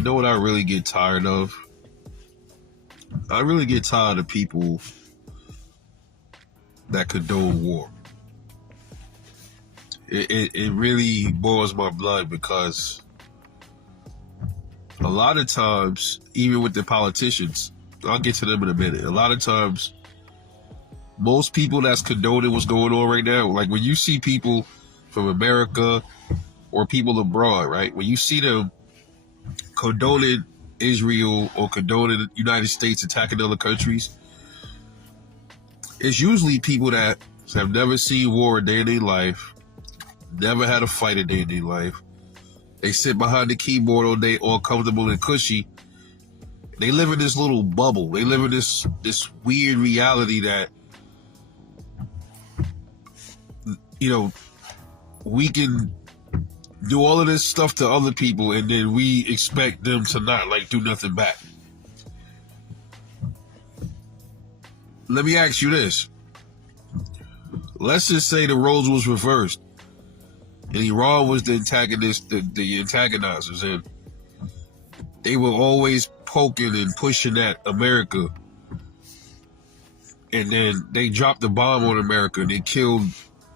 You know what I really get tired of? I really get tired of people that condone war. It really boils my blood because a lot of times, even with the politicians, I'll get to them in a minute. A lot of times, most people that's condoning what's going on right now, like when you see people from America or people abroad, right? When you see them condoning Israel or condoning the United States attacking other countries, it's usually people that have never seen war a day in their life, never had a fight a day in their life. They sit behind the keyboard all day, all comfortable and cushy. They live in this little bubble. They live in this weird reality that, you know, we can do all of this stuff to other people and then we expect them to not do nothing back. Let me ask you this. Let's just say the roles was reversed and Iran was the antagonist, the antagonizers, and they were always poking and pushing at America, and then they dropped the bomb on America and they killed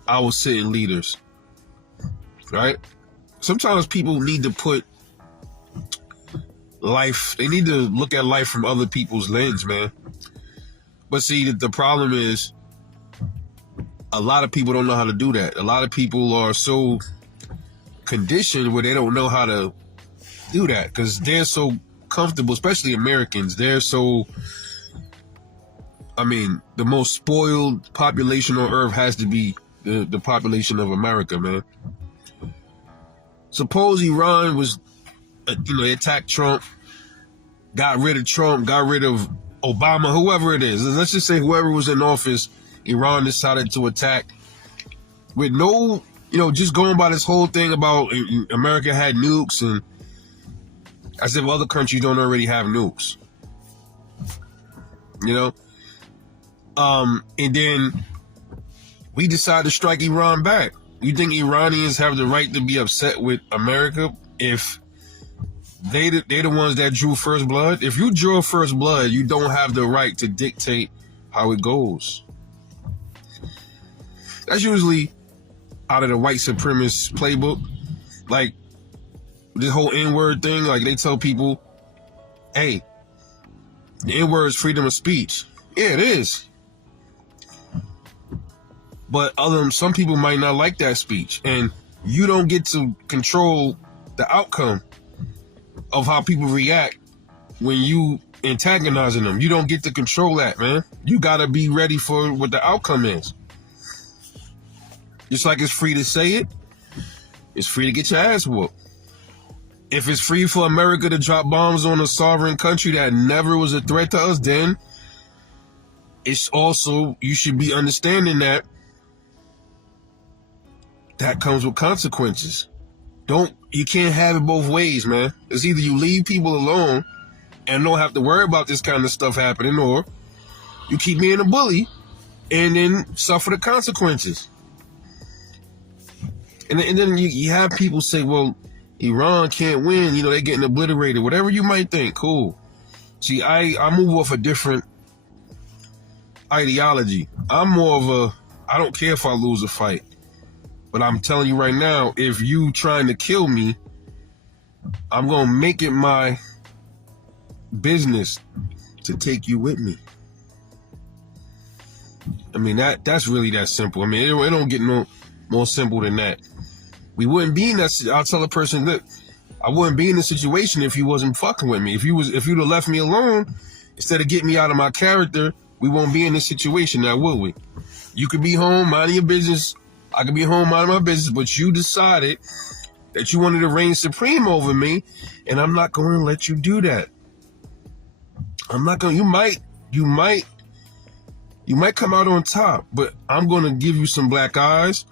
our sitting leaders, right? Sometimes people need to put life, they need to look at life from other people's lens, man. But see, the problem is a lot of people don't know how to do that. A lot of people are so conditioned where they don't know how to do that because they're so comfortable, especially Americans. They're so, the most spoiled population on earth has to be the population of America, man. Suppose Iran was, they attacked Trump, got rid of Trump, got rid of Obama, whoever it is. Let's just say whoever was in office, Iran decided to attack with no, just going by this whole thing about America had nukes and as if other countries don't already have nukes, and then we decide to strike Iran back. You think Iranians have the right to be upset with America if they're the ones that drew first blood? If you draw first blood, you don't have the right to dictate how it goes. That's usually out of the white supremacist playbook. Like this whole N-word thing, like they tell people, hey, the N-word is freedom of speech. Yeah, it is. But some people might not like that speech, and you don't get to control the outcome of how people react when you antagonizing them. You don't get to control that, man. You gotta be ready for what the outcome is. Just like it's free to say it, it's free to get your ass whooped. If it's free for America to drop bombs on a sovereign country that never was a threat to us, then it's also, you should be understanding that comes with consequences. You can't have it both ways, man. It's either you leave people alone and don't have to worry about this kind of stuff happening, or you keep being a bully and then suffer the consequences. And then you have people say, well, Iran can't win, they're getting obliterated. Whatever you might think, cool. See, I move off a different ideology. I'm more of I don't care if I lose a fight. But I'm telling you right now, if you trying to kill me, I'm going to make it my business to take you with me. That's really that simple. It don't get no more simple than that. We wouldn't be in that. I'll tell a person, look, I wouldn't be in this situation if you wasn't fucking with me. If you'd have left me alone, instead of getting me out of my character, we won't be in this situation now, will we? You could be home, minding your business. I could be home, minding my business, but you decided that you wanted to reign supreme over me, and I'm not going to let you do that. I'm not going to, you might come out on top, but I'm going to give you some black eyes.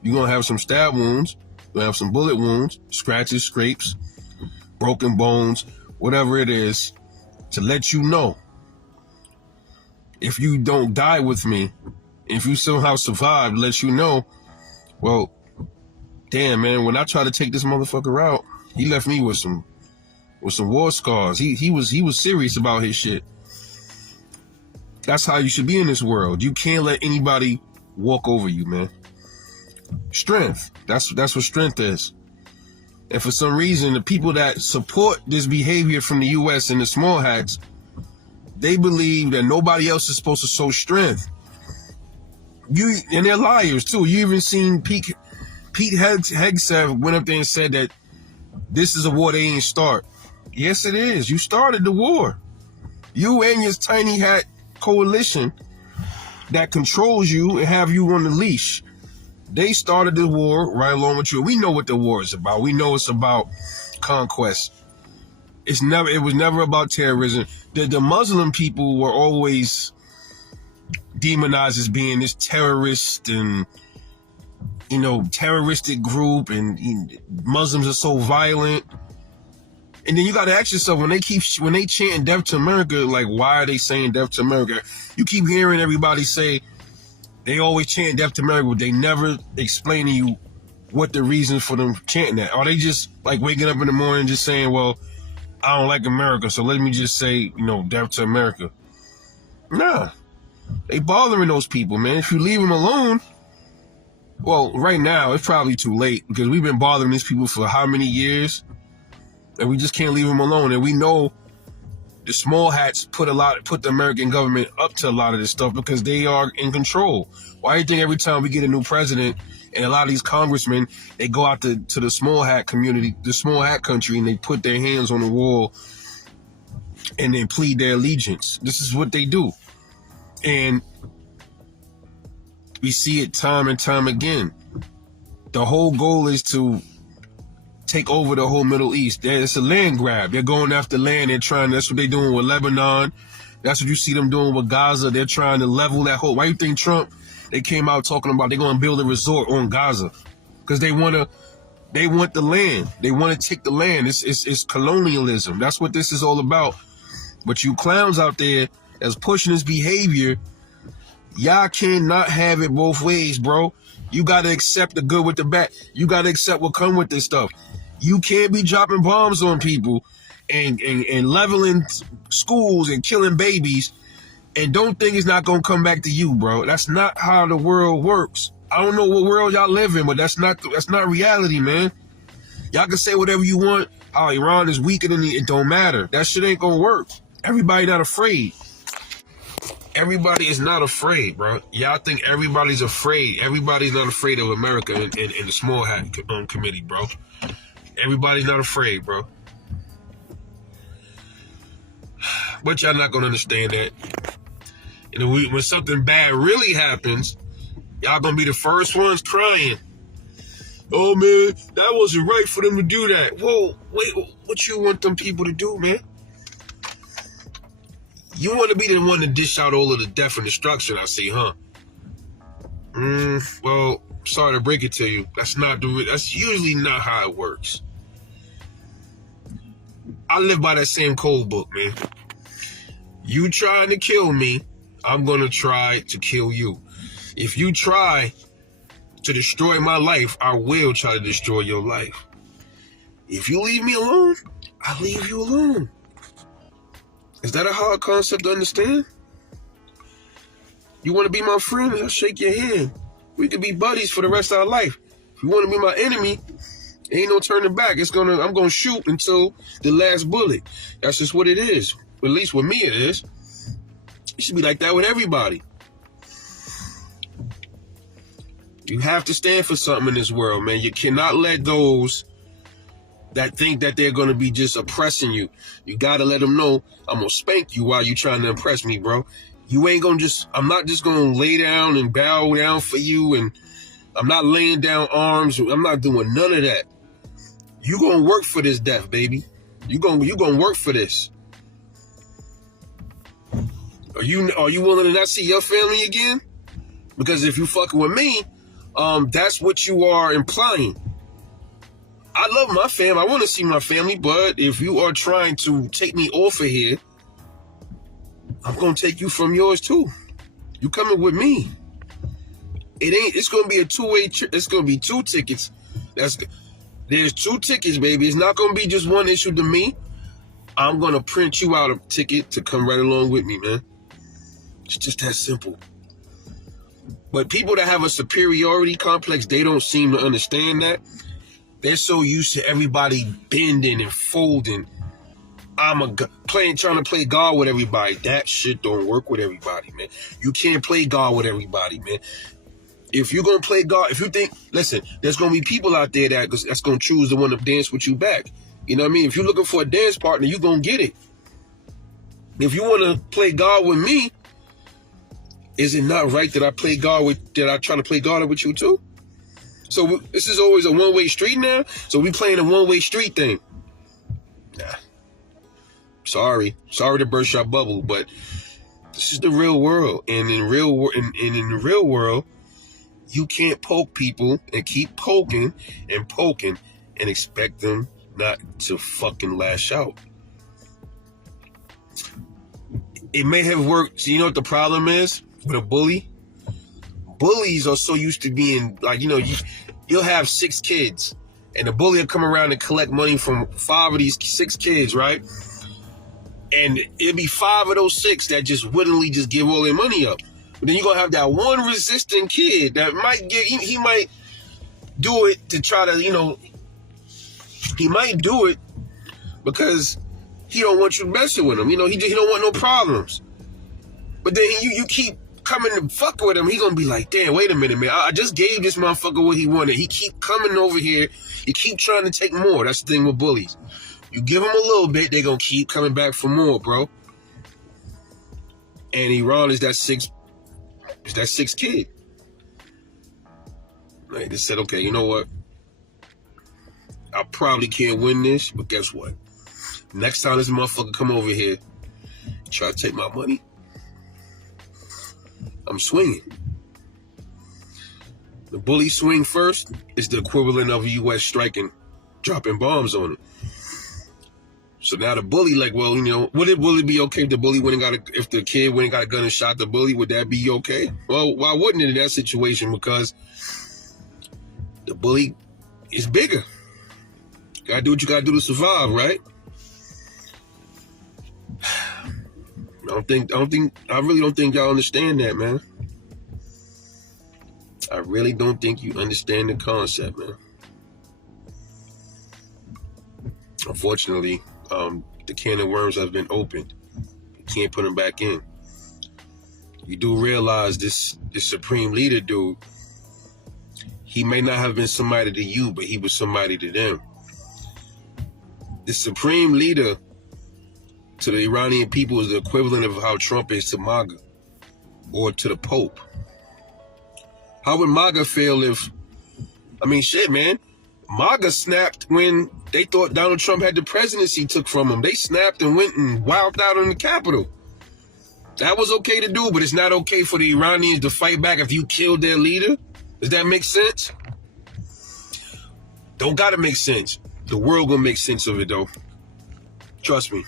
You're going to have some stab wounds. You're going to have some bullet wounds, scratches, scrapes, broken bones, whatever it is, to let you know. If you don't die with me, if you somehow survive, let you know, well, damn, man, when I tried to take this motherfucker out, he left me with some with some war scars. He was serious about his shit. That's how you should be in this world. You can't let anybody walk over you, man. Strength. That's what strength is. And for some reason, the people that support this behavior from the U.S. and the small hats, they believe that nobody else is supposed to show strength. And they're liars too. You even seen Pete Hegseth went up there and said that this is a war they ain't start. Yes, it is. You started the war. You and your tiny hat coalition that controls you and have you on the leash. They started the war right along with you. We know what the war is about. We know it's about conquest. It was never about terrorism. The Muslim people were always demonized as being this terrorist and, terroristic group, and Muslims are so violent. And then you got to ask yourself, when they chanting death to America, like, why are they saying death to America? You keep hearing everybody say they always chant death to America, but they never explain to you what the reason for them chanting that. Are they just like waking up in the morning just saying, well, I don't like America, so let me just say, death to America? Nah, they bothering those people, man. If you leave them alone, well, right now it's probably too late, because we've been bothering these people for how many years? And we just can't leave them alone. And we know the small hats put the American government up to a lot of this stuff because they are in control. Why do you think every time we get a new president and a lot of these congressmen, they go out to the small hat community, the small hat country, and they put their hands on the wall and they plead their allegiance? This is what they do. And we see it time and time again. The whole goal is to take over the whole Middle East. It's a land grab. They're going after land. That's what they're doing with Lebanon. That's what you see them doing with Gaza. They're trying to level that whole. Why do you think Trump, they came out talking about they're going to build a resort on Gaza? Because they want the land. They want to take the land. It's colonialism. That's what this is all about. But you clowns out there that's pushing this behavior, y'all cannot have it both ways, bro. You got to accept the good with the bad. You got to accept what come with this stuff. You can't be dropping bombs on people and leveling schools and killing babies and don't think it's not going to come back to you, bro. That's not how the world works. I don't know what world y'all live in, but that's not reality, man. Y'all can say whatever you want. How Iran is weaker than it don't matter. That shit ain't going to work. Everybody not afraid. Everybody is not afraid, bro. Y'all think everybody's afraid. Everybody's not afraid of America in the small hat committee, bro. Everybody's not afraid, bro. But y'all not going to understand that. And when something bad really happens, y'all going to be the first ones crying. Oh, man, that wasn't right for them to do that. Whoa, wait, what you want them people to do, man? You want to be the one to dish out all of the death and destruction, I see, huh? Well, sorry to break it to you. That's usually not how it works. I live by that same code book, man. You trying to kill me, I'm going to try to kill you. If you try to destroy my life, I will try to destroy your life. If you leave me alone, I leave you alone. Is that a hard concept to understand? You want to be my friend? I'll shake your hand. We could be buddies for the rest of our life. If you want to be my enemy, ain't no turning back. I'm gonna shoot until the last bullet. That's just what it is. At least with me it is. It should be like that with everybody. You have to stand for something in this world, man. You cannot let those that think that they're going to be just oppressing you. You got to let them know, I'm going to spank you while you trying to impress me, bro. You ain't going to I'm not just going to lay down and bow down for you, and I'm not laying down arms. I'm not doing none of that. You going to work for this death, baby. You going to work for this. Are you willing to not see your family again? Because if you fucking with me, that's what you are implying. I love my family. I want to see my family, but if you are trying to take me off of here, I'm going to take you from yours too. You coming with me. It's going to be a two-way trip. It's going to be two tickets. There's two tickets, baby. It's not going to be just one issue to me. I'm going to print you out a ticket to come right along with me, man. It's just that simple. But people that have a superiority complex, they don't seem to understand that. They're so used to everybody bending and folding. Trying to play God with everybody. That shit don't work with everybody, man. You can't play God with everybody, man. If you're going to play God, if you think, listen, there's going to be people out there that's going to choose the one to dance with you back. You know what I mean? If you're looking for a dance partner, you're going to get it. If you want to play God with me, is it not right that I try to play God with you too? So this is always a one-way street now? So we playing a one-way street thing. Nah. Sorry to burst your bubble, but this is the real world. And in the real world, you can't poke people and keep poking and expect them not to fucking lash out. It may have worked. So you know what the problem is with a bully? Bullies are so used to being like, you'll have 6 kids and the bully will come around and collect money from 5 of these 6 kids, right? And it'll be 5 of those 6 that just willingly just give all their money up. But then you're going to have that one resistant kid that he might do it to try to, he might do it because he don't want you messing with him. He don't want no problems. But then you keep coming to fuck with him. He's going to be like, damn, wait a minute, man. I just gave this motherfucker what he wanted. He keep coming over here. He keep trying to take more. That's the thing with bullies. You give them a little bit, they're going to keep coming back for more, bro. And Iran is that sixth kid. Like, they said, okay, you know what? I probably can't win this, but guess what? Next time this motherfucker come over here, try to take my money, I'm swinging. The bully swing first is the equivalent of a U.S. striking, dropping bombs on it. So now the bully, like, well, would it be okay if if the kid went and got a gun and shot the bully? Would that be okay? Well, why wouldn't it in that situation? Because the bully is bigger. You gotta do what you gotta do to survive, right? I really don't think y'all understand that, man. I really don't think you understand the concept, man. Unfortunately, the can of worms has been opened. You can't put them back in. You do realize this supreme leader dude, he may not have been somebody to you, but he was somebody to them. The supreme leader to the Iranian people is the equivalent of how Trump is to MAGA or to the Pope. How would MAGA feel if, shit, man. MAGA snapped when they thought Donald Trump had the presidency took from him. They snapped and went and wilded out on the Capitol. That was okay to do, but it's not okay for the Iranians to fight back if you killed their leader. Does that make sense? Don't gotta make sense. The world gonna make sense of it, though. Trust me.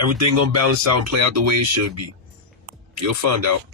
Everything gonna balance out and play out the way it should be. You'll find out.